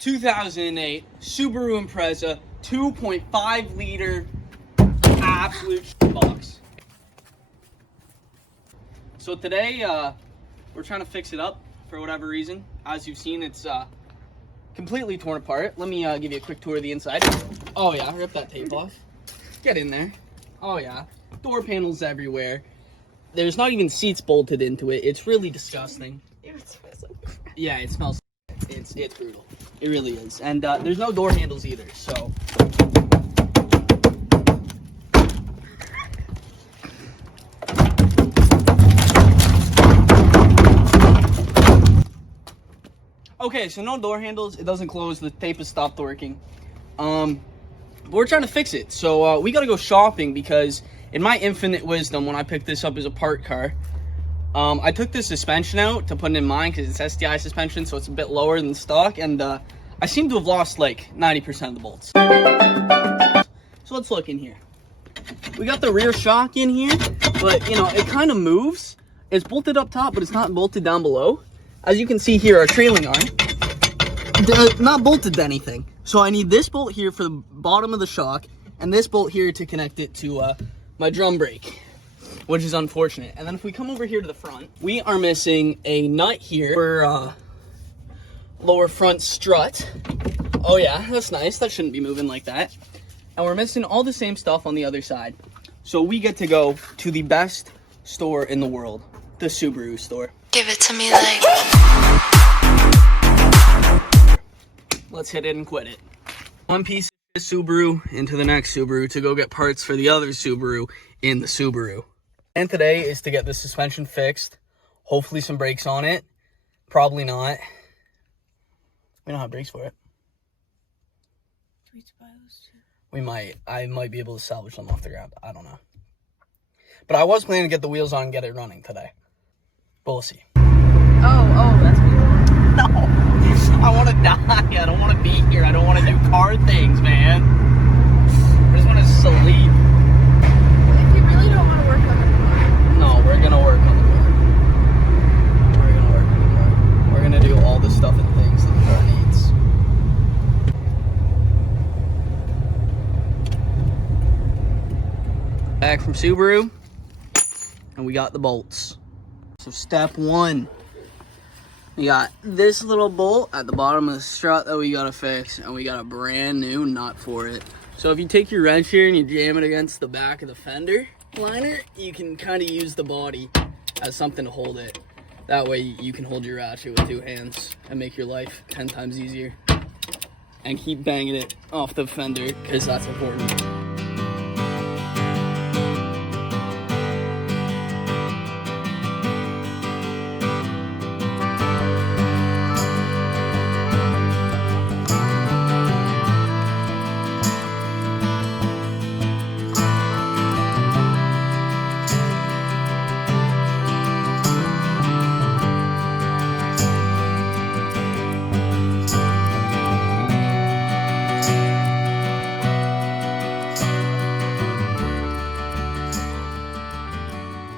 2008 Subaru Impreza 2.5 liter absolute box. So today we're trying to fix it up for whatever reason. As you've seen, it's completely torn apart. Let me give you a quick tour of the inside. Oh yeah, rip that tape off. Get in there. Oh yeah, door panels everywhere. There's not even seats bolted into it. It's really disgusting. It smells like crap. Yeah, it smells. It's brutal. It really is. And there's no door handles either. So okay, so no door handles. It doesn't close. The tape has stopped working. But we're trying to fix it. So we got to go shopping because, in my infinite wisdom, when I picked this up as a park car, I took the suspension out to put it in mine because it's STI suspension, so it's a bit lower than stock, and I seem to have lost like 90% of the bolts. So let's look in here. We got the rear shock in here, but you know, it kind of moves. It's bolted up top, but it's not bolted down below. As you can see here, our trailing arm, not bolted to anything. So I need this bolt here for the bottom of the shock, and this bolt here to connect it to my drum brake, which is unfortunate. And then if we come over here to the front, we are missing a nut here for lower front strut. Oh yeah, that's nice. That shouldn't be moving like that. And we're missing all the same stuff on the other side. So we get to go to the best store in the world, the Subaru store. Give it to me like. Let's hit it and quit it. One piece of the Subaru into the next Subaru to go get parts for the other Subaru in the Subaru. And today is to get the suspension fixed. Hopefully some brakes on it. Probably not. We don't have brakes for it. Do we have to buy those too? We might. I might be able to salvage them off the ground. I don't know. But I was planning to get the wheels on and get it running today. But we'll see. Oh, that's what you want? No. I want to die. I don't want to be here. I don't want to do car things, man. I just want to sleep. If you really don't want to work on the car. No, we're going to work on the car. We're going to work on the car. We're going to do all the stuff and things that the car needs. Back from Subaru. And we got the bolts. So step one. We got this little bolt at the bottom of the strut that we gotta fix, and we got a brand new nut for it. So if you take your wrench here and you jam it against the back of the fender liner, you can kind of use the body as something to hold it. That way you can hold your ratchet with two hands and make your life 10 times easier. And keep banging it off the fender, because that's important.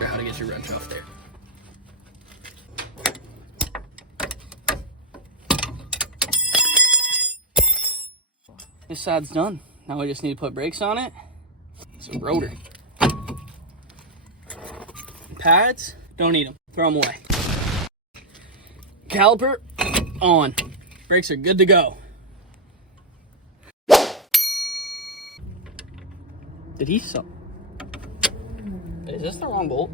How to get your wrench off there. This side's done. Now we just need to put brakes on it. It's a rotor. Pads, don't need them. Throw them away. Caliper on. Brakes are good to go. Did he suck? Is this the wrong bolt?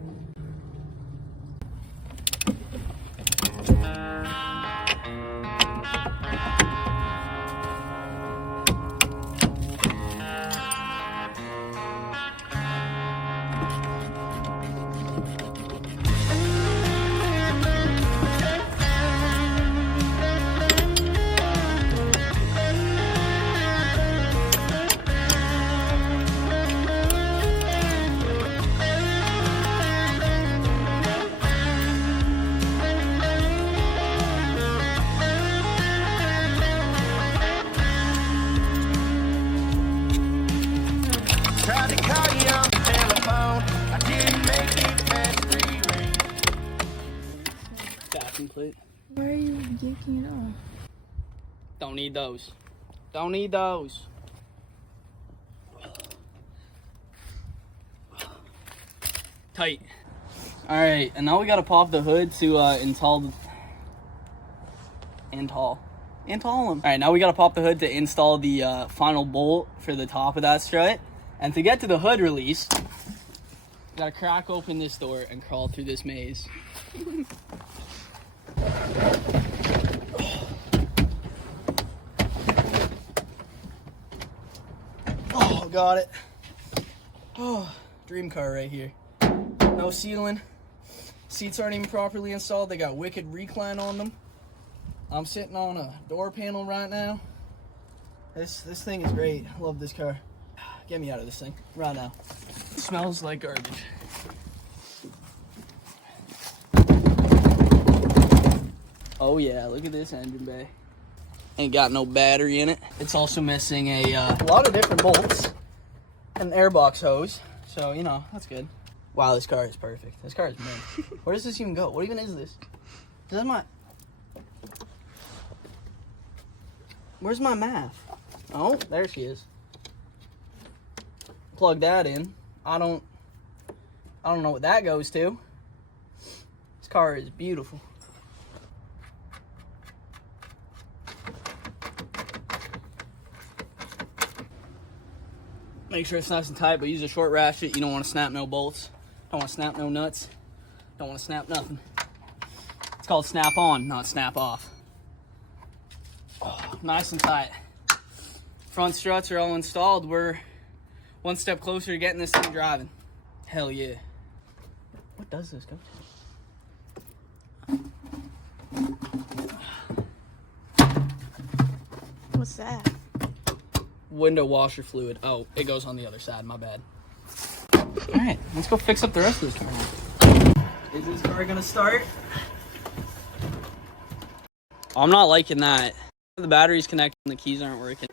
Don't need those. Don't need those. Tight. All right, and now we gotta pop the hood to install them. All right, now we gotta pop the hood to install the final bolt for the top of that strut. And to get to the hood release, you gotta crack open this door and crawl through this maze. Oh, got it. Oh, dream car right here. No ceiling. Seats aren't even properly installed. They got wicked recline on them. I'm sitting on a door panel right now. This thing is great. I love this car. Get me out of this thing right now. It smells like garbage. Oh yeah, look at this engine bay. Ain't got no battery in it. It's also missing a lot of different bolts and an airbox hose. So, you know, that's good. Wow, this car is perfect. This car is mint. Where does this even go? What even is this? Is that my... Where's my math? Oh, there she is. Plug that in. I don't know what that goes to. This car is beautiful. Make sure it's nice and tight, but use a short ratchet. You don't want to snap no bolts. Don't want to snap no nuts. Don't want to snap nothing. It's called snap on, not snap off. Oh, nice and tight. Front struts are all installed. We're one step closer to getting this thing driving. Hell yeah. What does this go to? What's that? Window washer fluid. Oh, it goes on the other side. My bad. All right, let's go fix up the rest of this car. Is this car gonna start? I'm not liking that. The battery's connected and the keys aren't working.